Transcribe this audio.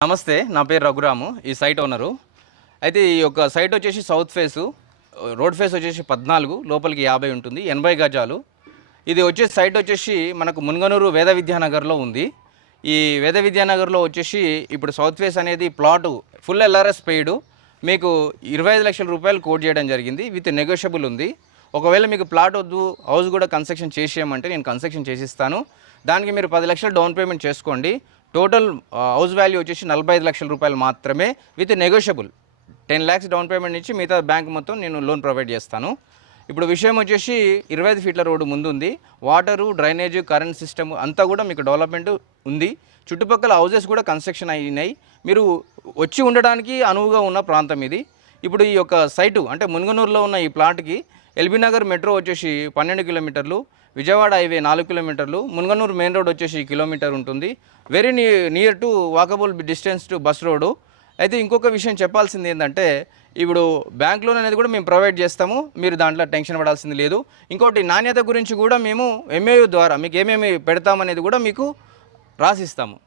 నమస్తే. నా పేరు రఘురాము. ఈ సైట్ ఓనరు. అయితే ఈ యొక్క సైట్ వచ్చేసి సౌత్ ఫేసు. రోడ్ ఫేస్ వచ్చేసి 14, లోపలికి 50 ఉంటుంది. 80 గజాలు. ఇది వచ్చేసి సైట్ వచ్చేసి మనకు మున్గనూరు వేద విద్యానగర్‌లో ఉంది. ఈ వేద విద్యానగర్‌లో వచ్చేసి ఇప్పుడు సౌత్ ఫేస్ అనేది ప్లాటు ఫుల్ ఎల్ఆర్ఎస్ పెయిడు. మీకు 25 లక్షల రూపాయలు కోట్ చేయడం జరిగింది. విత్ నెగోషియబుల్ ఉంది. ఒకవేళ మీకు ప్లాట్ వద్దు, హౌస్ కూడా కన్స్ట్రక్షన్ చేసేయమంటే నేను కన్స్ట్రక్షన్ చేసిస్తాను. దానికి మీరు 10 లక్షలు డౌన్ పేమెంట్ చేసుకోండి. టోటల్ హౌస్ వాల్యూ వచ్చేసి 45 లక్షల రూపాయలు మాత్రమే with negotiable. 10 lakhs down payment ఇచ్చి మిగతా బ్యాంక్ మొత్తం నేను లోన్ ప్రొవైడ్ చేస్తాను. ఇప్పుడు విషయం వచ్చేసి 25 ఫీట్ల రోడ్డు ముందుంది. వాటరు, డ్రైనేజ్, కరెంట్ సిస్టమ్ అంతా కూడా మీకు డెవలప్మెంట్ ఉంది. చుట్టుపక్కల హౌజెస్ కూడా కన్స్ట్రక్షన్ అయినాయి. మీరు వచ్చి ఉండడానికి అనువుగా ఉన్న ప్రాంతం ఇది. ఇప్పుడు ఈ యొక్క సైటు అంటే మున్గనూరులో ఉన్న ఈ ప్లాట్కి ఎల్బీ నగర్ మెట్రో వచ్చేసి 12 కిలోమీటర్లు, విజయవాడ హైవే 4 కిలోమీటర్లు, మున్గనూరు మెయిన్ రోడ్ వచ్చేసి కిలోమీటర్ ఉంటుంది. Very near to walkable distance to bus road. అయితే ఇంకొక విషయం చెప్పాల్సింది ఏంటంటే ఇప్పుడు బ్యాంక్ లోన్ అనేది కూడా మేము ప్రొవైడ్ చేస్తాము. మీరు దాంట్లో టెన్షన్ పడాల్సింది లేదు. ఇంకోటి నాణ్యత గురించి కూడా మేము ఎంఏయూ ద్వారా మీకు ఏమేమి పెడతామనేది కూడా మీకు రాసిస్తాము.